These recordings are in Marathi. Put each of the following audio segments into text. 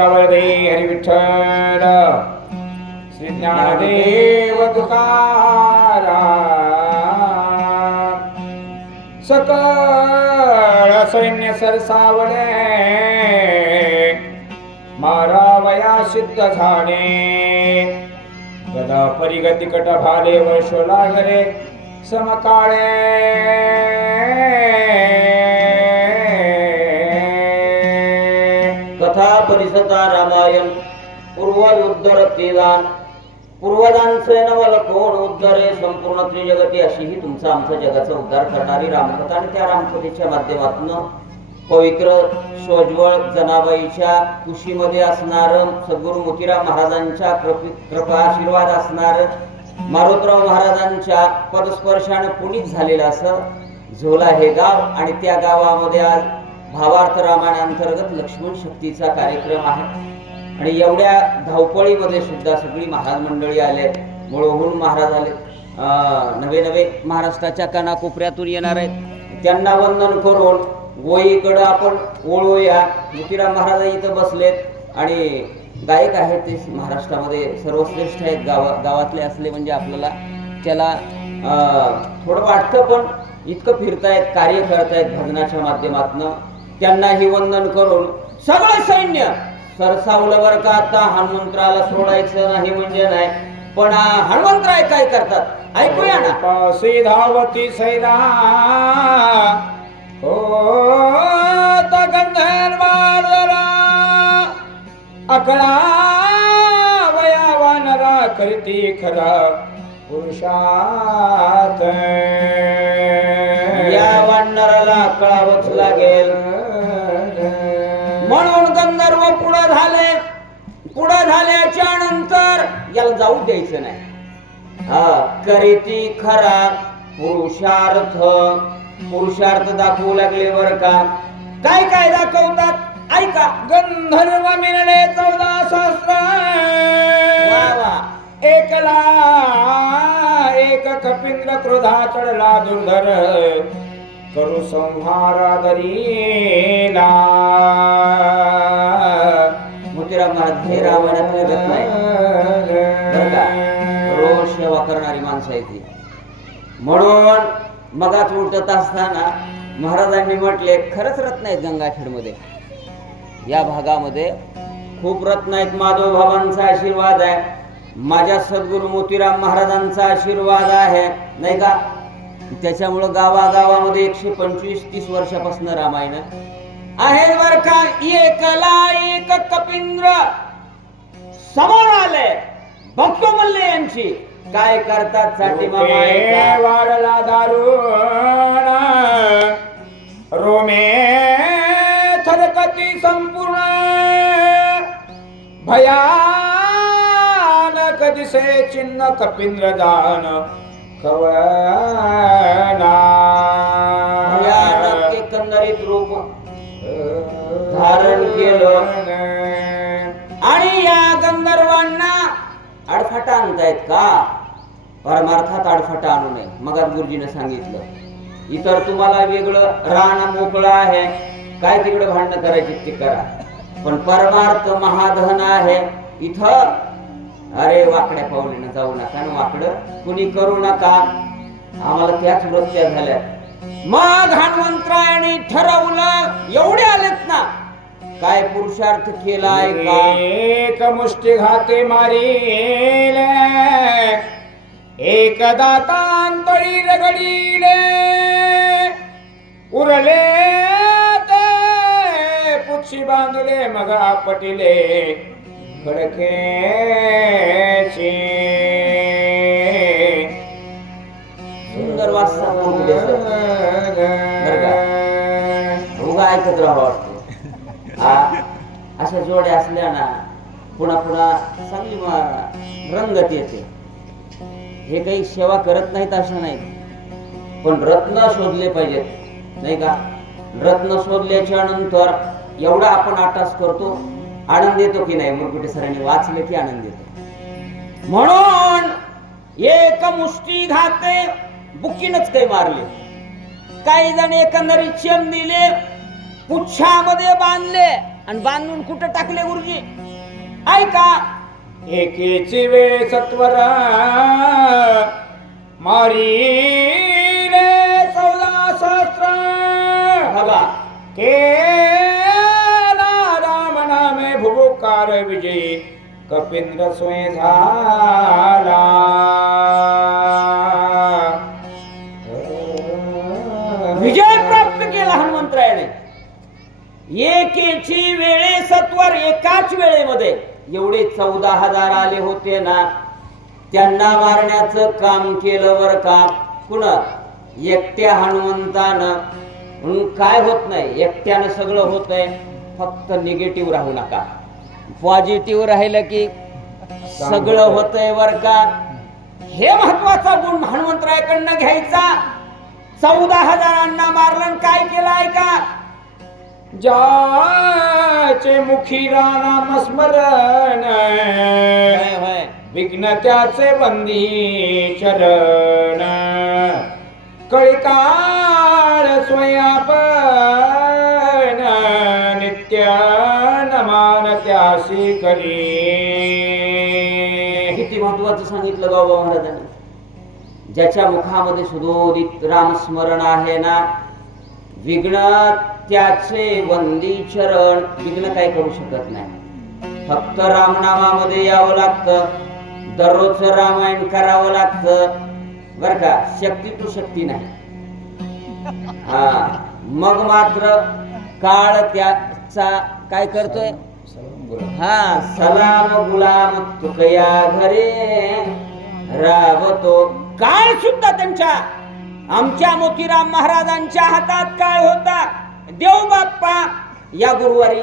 कवळे हरी विठ्ठल श्री ज्ञानदेव तुकारा सकळ सैन्य सरसावले। मारावया सिद्ध झाले। गदा परिगती कट भाले वर्ष लागले। समकाळे। परिसता रामायण पूर्वज उद्धर तेदान पूर्वजांचे नवल कोण उद्धरे संपूर्ण त्रिजगती अशी ही तुमचा आमचा जगाचा उद्धार करणारी रामकथा आणि त्या रामकथेच्या माध्यमातून पवित्र सोज्वळ जनाबाईच्या कुशीमध्ये असणार सद्गुरू मोतीराम महाराजांच्या कृपा आशीर्वाद असणार मारुतराव महाराजांच्या पदस्पर्शाने पुणित झालेलं असं झोला हे गाव आणि त्या गावामध्ये आज भावार्थ रामायणांतर्गत लक्ष्मण शक्तीचा कार्यक्रम आहे. आणि एवढ्या धावपळीमध्ये सुद्धा सगळी महाराज मंडळी आले. मुळहून महाराज आले. नवे नवे महाराष्ट्राच्या कानाकोपऱ्यातून येणार आहेत. त्यांना वंदन करून गोईकडं आपण ओळूया मोतीराम महाराज इथं बसलेत. आणि गायक आहेत ते महाराष्ट्रामध्ये सर्वश्रेष्ठ आहेत. गावा गावातले असले म्हणजे आपल्याला त्याला थोडं वाटतं पण इतकं फिरतायत कार्य करतायत भजनाच्या माध्यमातनं. त्यांनाही वंदन करून सगळं सैन्य सरसावलं बरं का? आता हनुमंतराला सोडायचं नाही म्हणजे नाही. पण हनुमंतराय काय करतात? ऐकूया ना. पासी धावती सैरा हो गंधर्वाडरा अकरा वया वानरा करती खरा पुरुषात याला जाऊ द्यायचं नाही. हा करीती खरा पुरुषार्थ. पुरुषार्थ दाखवू लागले बर का? काय काय दाखवतात? ऐका. गंधर्व मिळणे चौदा सहस्र. एकला एक कपिंद्र क्रोधा चढला दुर्धर. करू संहारा दरीला मोतीराम महाराज हे रामायणातले रत्न आहे बरं का? रोज सेवा करणारी माणसं आहे ती म्हणून मगात उलटत असताना महाराजांनी म्हटले खरंच रत्न आहेत गंगाखेडमध्ये. या भागामध्ये खूप रत्न आहेत. माधव बाबांचा आशीर्वाद आहे. माझ्या सद्गुरू मोतीराम महाराजांचा आशीर्वाद आहे. नाही का? त्याच्यामुळं गावागावामध्ये एकशे पंचवीस तीस वर्षापासून रामायण आहे. बर का? एक कपिंद्र समोर आले बघतो म्हणले यांची काय करतात साठी. वाढला दारुण रोमे थरकती संपूर्ण भयानक दिसे चिन्ह कपिंद्र दान कवळना भयानक एकंदरीत रूप धारण केलं. अडफाटा आणतायत का? परमार्थात अडफाटा आणू नये मगात गुरुजीने सांगितलं. इतर तुम्हाला वेगळं रान मोकळं आहे काय तिकडे भांडणं करायची ते करा. पण परमार्थ महाधन आहे इथं. अरे वाकड्या पावलीनं जाऊ नका आणि वाकडं कुणी करू नका. आम्हाला त्याच वृत्त्या झाल्या. मग हनुमंतरायणी ठरवलं एवढे आलेत ना काय पुरुषार्थ केलाय का? एक मुष्टी घाते मारील. एक दातांतळी रगडीले. उरले ते पुच्छी बांधले मग आपटिले खडकेचे सुंदर? उगा ऐकत राहावं वाटतं. अशा जोड्या असल्या ना पुन्हा पुन्हा चांगली रंगत येते. हे काही सेवा करत नाहीत असं नाही. पण रत्न शोधले पाहिजेत नाही का? रत्न शोधल्याच्या नंतर एवढा आपण आटास करतो आनंद येतो की नाही? मुरकुटे सरांनी वाचले की आनंद येतो. म्हणून एक मुष्टी घाते बुकीनच काही मारले. काही जण एकंदरीत चेम दिले पुच्छामध्ये बांधले आणि बांधून कुठं टाकले गुरुजी? ऐका. एकेची वेळ सत्वर मारीले चौदा सहस्र. बघा केला राम नामे भुबुकार विजयी. कपिंद्र स्वय वेळे एकाच वेळेमध्ये एवढे चौदा हजार आले होते ना त्यांना मारण्याचं काम केलं बर का? कुण? एकट्या हनुमंतानं. म्हणून काय होत नाही? एकट्यानं सगळं होतंय. फक्त निगेटिव्ह राहू नका. पॉझिटिव्ह राहिलं की सगळं होतंय बर का? हे महत्त्वाचा गुण हनुमंतरायकडनं घ्यायचा. चौदा हजारांना मारलं काय केलं आहे का ज्याचे मुखी राम स्मरण होय, होय. विघ्न त्याचे बंदी चरण. कळकाळ स्वयापन नित्य नमान त्याशी करी. किती महत्वाचं सांगितलं बाबा महाराजांनी. ज्याच्या मुखामध्ये सुदोदित रामस्मरण आहे ना विघ्न त्याचे वंदी चरण विघ्न काय करू शकत नाही. फक्त रामनामामध्ये यावं लागतं दररोज रामायण करावं लागतं. बर का? शक्ती तू शक्ती नाही. हा. मग मात्र काळ त्याचा काय करतोय? हा सलाम गुलाम तुकया घरे. राबतो काळ सुद्धा त्यांच्या आमच्या मोतीराम महाराजांच्या हातात काळ होता? देव बाप्पा या गुरुवारी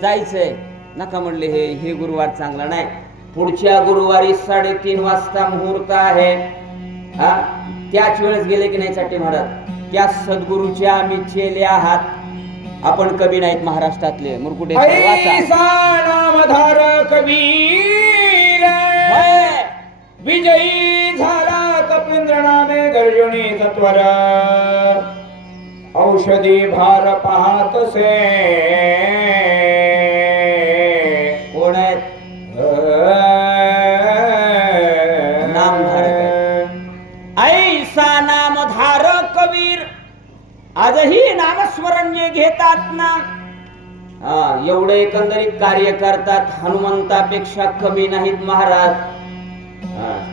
जायचंय. नका म्हणले हे हे गुरुवार चांगला नाही. पुढच्या गुरुवारी साडेतीन वाजता मुहूर्त आहे. हा? त्याच वेळेस गेले की नाही चाटे महाराज? त्या सद्गुरूचे आम्ही चेले आहात. आपण कवी नाहीत महाराष्ट्रातले. मुरकुटे कबीर. विजयी झाला कपिंद्र नामे गर्जनी सत्वर. औषधी भार पाहत से कोण आहेत? ऐसा नामधार कबीर आजही नामस्मरण जे घेतात ना. हा, एवढे एकंदरीत कार्य करतात हनुमंतापेक्षा कमी नाहीत महाराज.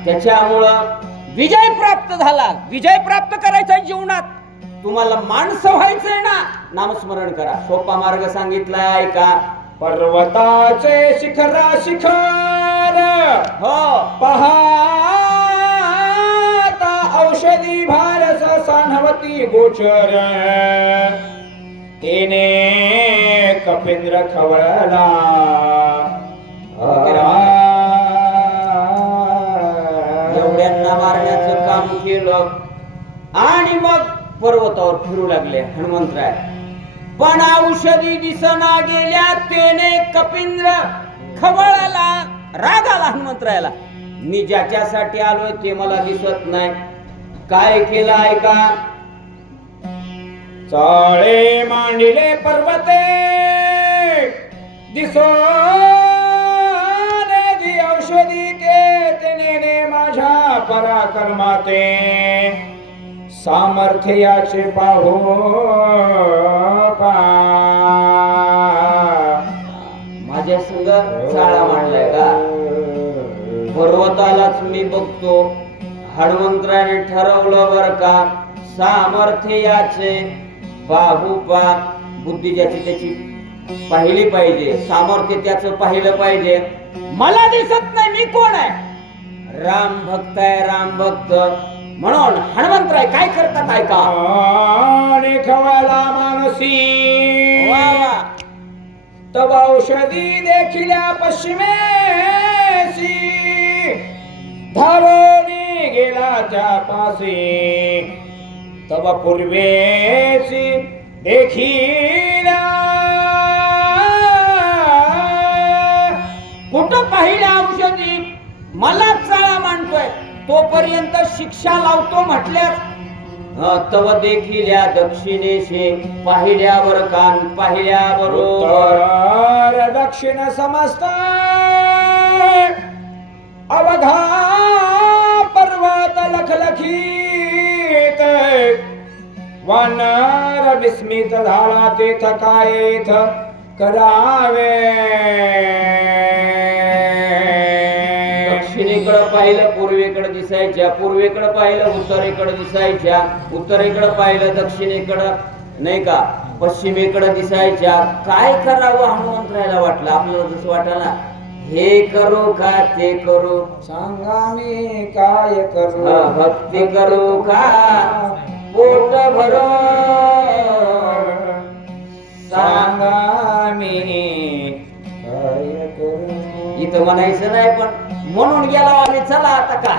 त्याच्यामुळं विजय प्राप्त झाला. विजय प्राप्त करायचा जीवनात. तुम्हाला माणसं व्हायचंय ना नामस्मरण करा. सोपा मार्ग सांगितलाय ऐका. पर्वताचे शिखरा शिखर. हो. पहाता औषधी भारस सानवती गोचर. तेने कपिंद्र खवळला. एवढ्यांना मारण्याचं काम केलं. आणि मग पर्वतावर फिरू लागले हनुमंतराय पण औषधी दिसना गेल्या तेने कपिंद्र खवळाला राग आला हनुमंतरायला मी ज्याच्यासाठी आलोय ते मला दिसत नाही. काय केलं ऐका चाळे मांडिले पर्वते दिसो औषधी ते माझ्या पराक्रमाते. सामर्थ्याचे पाहू माझ्या संग चाळा मांडलाय का? पर्वतालाच मी बघतो. हनुमंतराने ठरवलं बर का? सामर्थ्य याचे बाहुपा बुद्धी ज्याची त्याची पाहिली पाहिजे. सामर्थ्य त्याचं पाहिलं पाहिजे. मला दिसत नाही मी कोण आहे? राम भक्त आहे राम भक्त. म्हणून हनुमंतराय काय करतात ऐका. खवळला मानसी. तब औषधी देखिल्या पश्चिमेशी. धावणी गेला त्या पाशी तब पूर्वेशी देखिल्या कुठं पाहिल्या औषधी? मला चाळा मांडतोय. तोपर्यंत शिक्षा लावतो म्हटल्यास तव देखिल्या दक्षिणेशे पाहिल्यावर कान पाहिल्यावर दक्षिण समस्त अवघा पर्वत लखलखीत वानर विस्मित झाला तेथ कायेथ करावे. दक्षिणेकडे पाहिलं पूर्वेकडे दिसायच्या. पूर्वेकडे पाहिलं उत्तरेकडे दिसायच्या. उत्तरेकडे पाहिलं दक्षिणेकडं नाही का? पश्चिमेकडे दिसायच्या. काय करावं हनुमंतरायला वाटलं? आपल्याला जसं वाटायला हे करू का ते करू? सांगा मी काय करू? भक्ती करू का? पोट भरो. सांगा मी काय करू इथं म्हणायचं नाही पण म्हणून गेला आम्ही चला आता काय?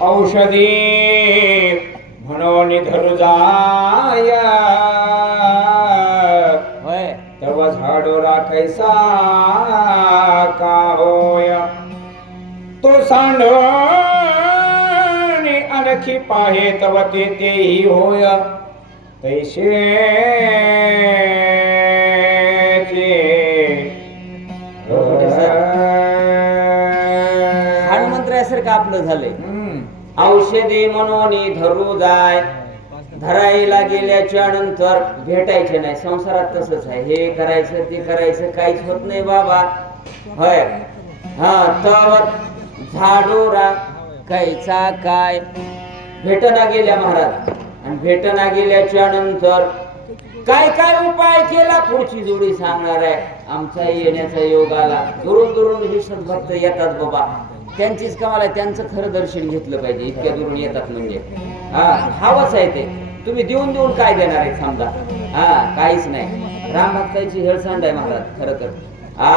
औषधी म्हणून धरू जाय. होय. तेव्हा झाडोरा कैसा का होय? तो सांडो आणखी पाहे तव ते तेही होय. तैसे आपलं झालंय. औषधी म्हणून धरू जाय. धरायला गेल्याच्यानंतर भेटायचे नाही. संसारात तसंच आहे. हे करायचं ते करायचं काहीच होत नाही बाबा. होय. हा तर झाडोरा कायचा काय? भेटना गेल्या महाराज. आणि भेटना गेल्याच्यानंतर काय काय उपाय केला? पुढची जोडी सांगणार आहे. आमचा येण्याचा योग आला. दुरून दुरून विष्णू भक्त येतात बाबा. त्यांचीच कमाल आहे त्यांचं खरं दर्शन घेतलं पाहिजे इतक्या दुरून येतात म्हणजे. हा हावच आहे ते. तुम्ही देऊन देऊन काय देणार आहे समजा हा काहीच नाही. राम भक्ताची हेळसांड आहे महाराज खरं तर. हा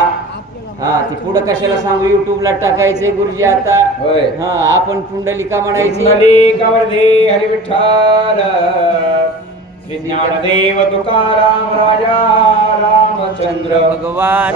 हा ते पुढं कशाला सांगू? युट्यूबला टाकायचे गुरुजी आता. होय. हा आपण पुंडलिका म्हणायची. हरी विठ्ठल श्री ज्ञानदेव तुकाराम राजा रामचंद्र. भगवान